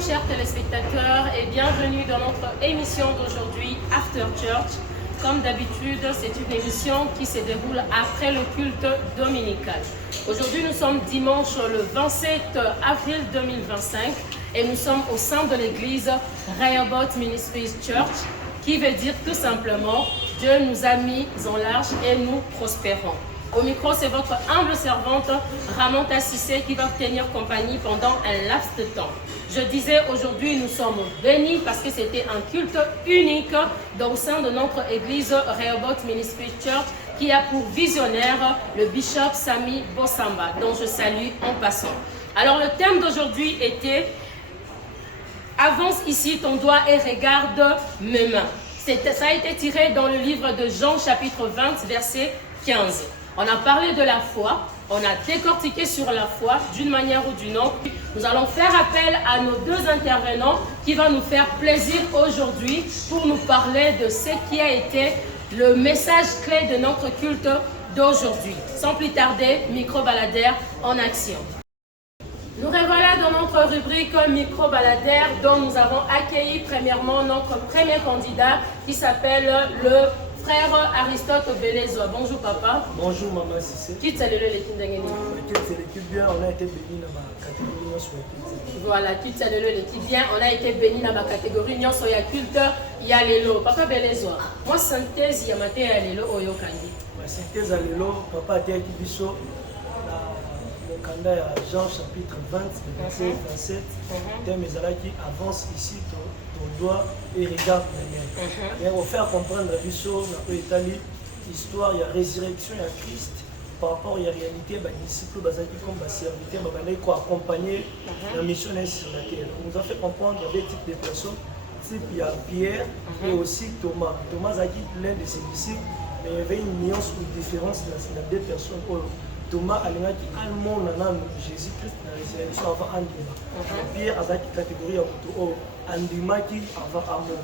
chers téléspectateurs, et bienvenue dans notre émission d'aujourd'hui, After Church. Comme d'habitude, c'est une émission qui se déroule après le culte dominical. Aujourd'hui, nous sommes dimanche le 27 avril 2025 et nous sommes au sein de l'église Rehoboth Ministries Church, qui veut dire tout simplement « Dieu nous a mis en large et nous prospérons ». Au micro, c'est votre humble servante Ramanta Sissé qui va vous tenir compagnie pendant un laps de temps. Je disais aujourd'hui, nous sommes bénis parce que c'était un culte unique au sein de notre église Rehoboth Ministry Church qui a pour visionnaire le bishop Sami Bossamba, dont je salue en passant. Alors le thème d'aujourd'hui était « Avance ici ton doigt et regarde mes mains ». Ça a été tiré dans le livre de Jean chapitre 20 verset 15. On a parlé de la foi, on a décortiqué sur la foi d'une manière ou d'une autre. Nous allons faire appel à nos deux intervenants qui vont nous faire plaisir aujourd'hui pour nous parler de ce qui a été le message clé de notre culte d'aujourd'hui. Sans plus tarder, micro-baladaire en action. Nous revoilà dans notre rubrique micro-baladaire dont nous avons accueilli premièrement notre premier candidat qui s'appelle le frère Aristote Belezo. Bonjour papa. Bonjour maman Sissé. Qui t'a l'équipe d'Angénie? L'équipe bien, on a été béni dans ma catégorie sur la Voilà, qui t'a l'équipe bien, on a été béni dans ma catégorie Nyon Soya Culte, il y a l'élo. Papa Belezo, moi synthèse, il y a maté à l'élo Oyo Kandi. Ma synthèse à l'élo, papa a été biso le candidat à Jean chapitre 20, verset 27. Thème qui avance ici ton doigt et regarde les mains. Et on va faire comprendre à biso dans l'Italie histoire, il y a résurrection, il y a Christ. Par rapport à la réalité, les disciples comme les serviteurs vont accompagner la mission sur la terre. On nous a fait comprendre qu'il y a des types de personnes, type il y a Pierre et aussi Thomas. Thomas a dit l'un de ses disciples, mais il y avait une nuance ou une différence dans les deux personnes. Thomas a dit un monde dans Jésus-Christ dans la résurrection avant Andima. Pierre a dit catégorie Andima qui avant Amour.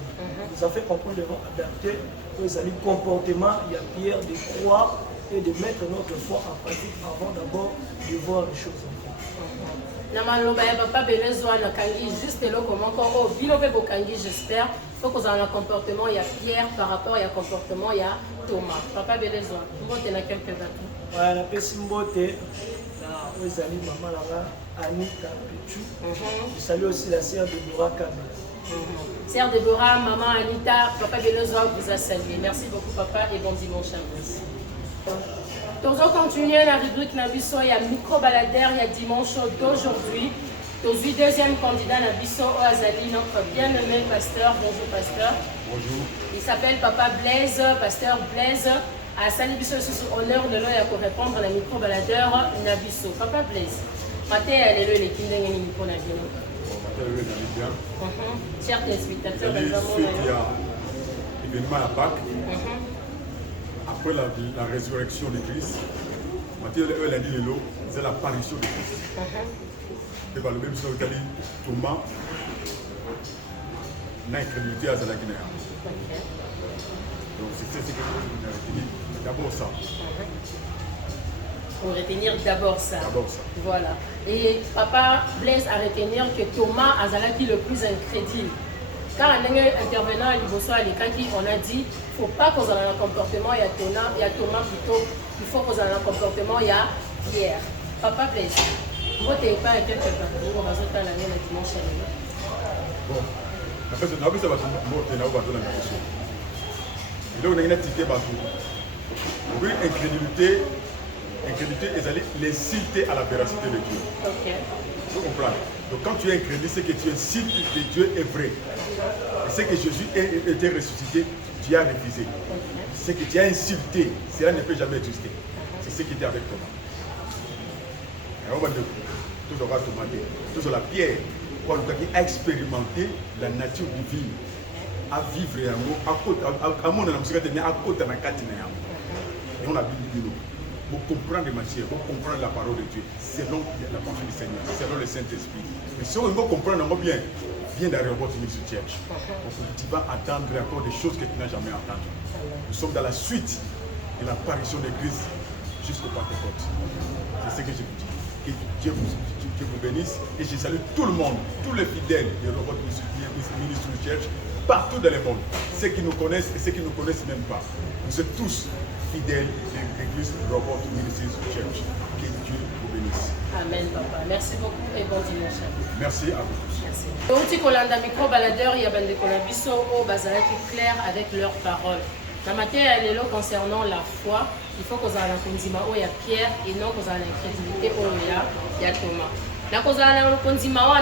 Nous a fait comprendre devant adapter aux comportement, il y a Pierre de croire et de mettre notre foi en pratique avant d'abord de voir les choses en fait. Juste là comment encore j'espère. Il faut qu'on ait un comportement, il y a Pierre par rapport à un comportement, il y a Thomas. Papa Belezo, vous avez quelques dates. Voilà, Pessimbote, aux amis maman Anita Pichu. Je salue aussi la sœur Déborah Kabel. Sœur Déborah, maman Anita, papa Belezo vous a salué. Merci beaucoup papa et bon dimanche à vous. Nous allons continuer la rubrique Nabiso, il y a micro-baladaire, il y a dimanche d'aujourd'hui. Aujourd'hui, deuxième candidat Nabiso Oazali, notre bien-aimé pasteur. Bonjour pasteur. Bonjour. Il s'appelle Papa Blaise, pasteur Blaise. À Salibiso, c'est honneur de l'œil pour répondre à la micro-baladeur Nabiso. Papa Blaise, maté à l'élo les kindeng et micro Nabino. Chers téléspectateurs, il y a événement à Pâques. Après la résurrection de Christ, eux l'a dit l'élo, c'est l'apparition de Christ. Et par le même sens, Thomas n'a incrédulité à Zalakinea. Donc c'est ce que je retenir d'abord ça. Pour retenir d'abord ça. D'abord ça. Voilà. Et papa Blaise a retenir que Thomas a Zalaki le plus incrédule. Quand on est intervenant à l'Ibosso à l'Ekaki, on a dit il ne faut pas qu'on ait un comportement, il y a Thomas plutôt, il faut qu'on ait un comportement, il y a Pierre. Papa Blaise, vous n'êtes pas quelque part, on va se faire la même dimanche. Bon, après ça va être un peu la question. Et donc on a une activité partout. Oui, incrédulité est les citer à la véracité de Dieu. Ok. Vous comprenez? Donc quand tu es incrédule, c'est que tu incites que Dieu est vrai. Et c'est que Jésus était ressuscité, tu as refusé. C'est que tu as insulté, cela ne peut jamais exister. C'est ce qui était avec Thomas. Alors on va dire, toujours à Thomas, toujours la pierre, qui a expérimenté la nature divine, à vivre à mon à côté de la catine. Et on a dit, pour comprendre ma chère, pour comprendre la parole de Dieu, selon la pensée du Seigneur, selon le Saint-Esprit. Mais si on veut comprendre bien, viens d'arriver au Ministry Church. Tu vas attendre encore des choses que tu n'as jamais entendues. Nous sommes dans la suite de l'apparition de Christ jusqu'au Pentecôte. C'est ce que je vous dis. Que Dieu vous Dieu vous bénisse. Et je salue tout le monde, tous les fidèles de Robot Ministry Church, partout dans le monde. Ceux qui nous connaissent et ceux qui ne nous connaissent même pas. Vous êtes tous fidèles de l'église Robot Ministry Church. Que Dieu vous bénisse. Amen, papa. Merci beaucoup et bon dimanche. Merci à vous tous. Merci. Outi kolanda micro baladeur, il y a bande biso au bazalaki clair avec leurs paroles. La matière est là concernant la foi. Il faut qu'on ait un condiment où il y a Pierre et non qu'on ait l'incrédulité où il y a Thomas. Là, qu'on ait un condiment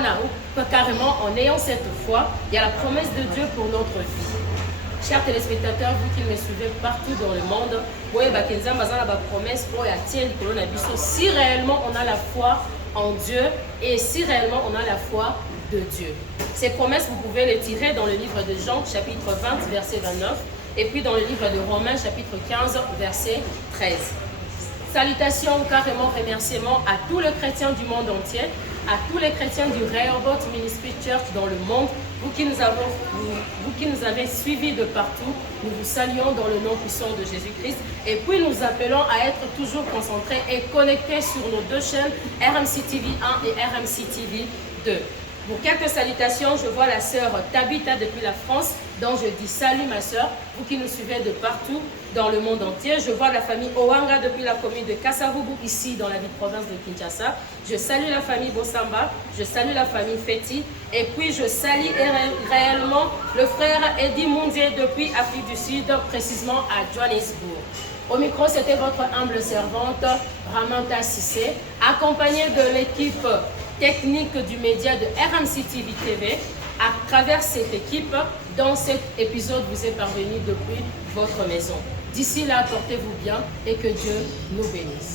carrément en ayant cette foi, il y a la promesse de Dieu pour notre vie. Chers téléspectateurs, vous qui me suivez partout dans le monde, si réellement on a la foi en Dieu et si réellement on a la foi de Dieu. Ces promesses, vous pouvez les tirer dans le livre de Jean, chapitre 20, verset 29, et puis dans le livre de Romains, chapitre 15, verset 13. Salutations, carrément remerciements à tous les chrétiens du monde entier, à tous les chrétiens du Rehoboth Ministry Church dans le monde, vous qui nous avez suivis de partout, nous vous saluons dans le nom puissant de Jésus-Christ et puis nous appelons à être toujours concentrés et connectés sur nos deux chaînes RMC TV 1 et RMC TV 2. Pour quelques salutations, je vois la sœur Tabitha depuis la France, dont je dis salut ma sœur, vous qui nous suivez de partout dans le monde entier. Je vois la famille Owanga depuis la commune de Kasavubu, ici dans la ville province de Kinshasa. Je salue la famille Bossamba, je salue la famille Feti, et puis je salue réellement le frère Eddie Mundier depuis Afrique du Sud, précisément à Johannesburg. Au micro, c'était votre humble servante, Ramanta Sissé, accompagnée de l'équipe technique du média de RMC TV. À travers cette équipe, dans cet épisode vous est parvenu depuis votre maison. D'ici là, portez-vous bien et que Dieu nous bénisse.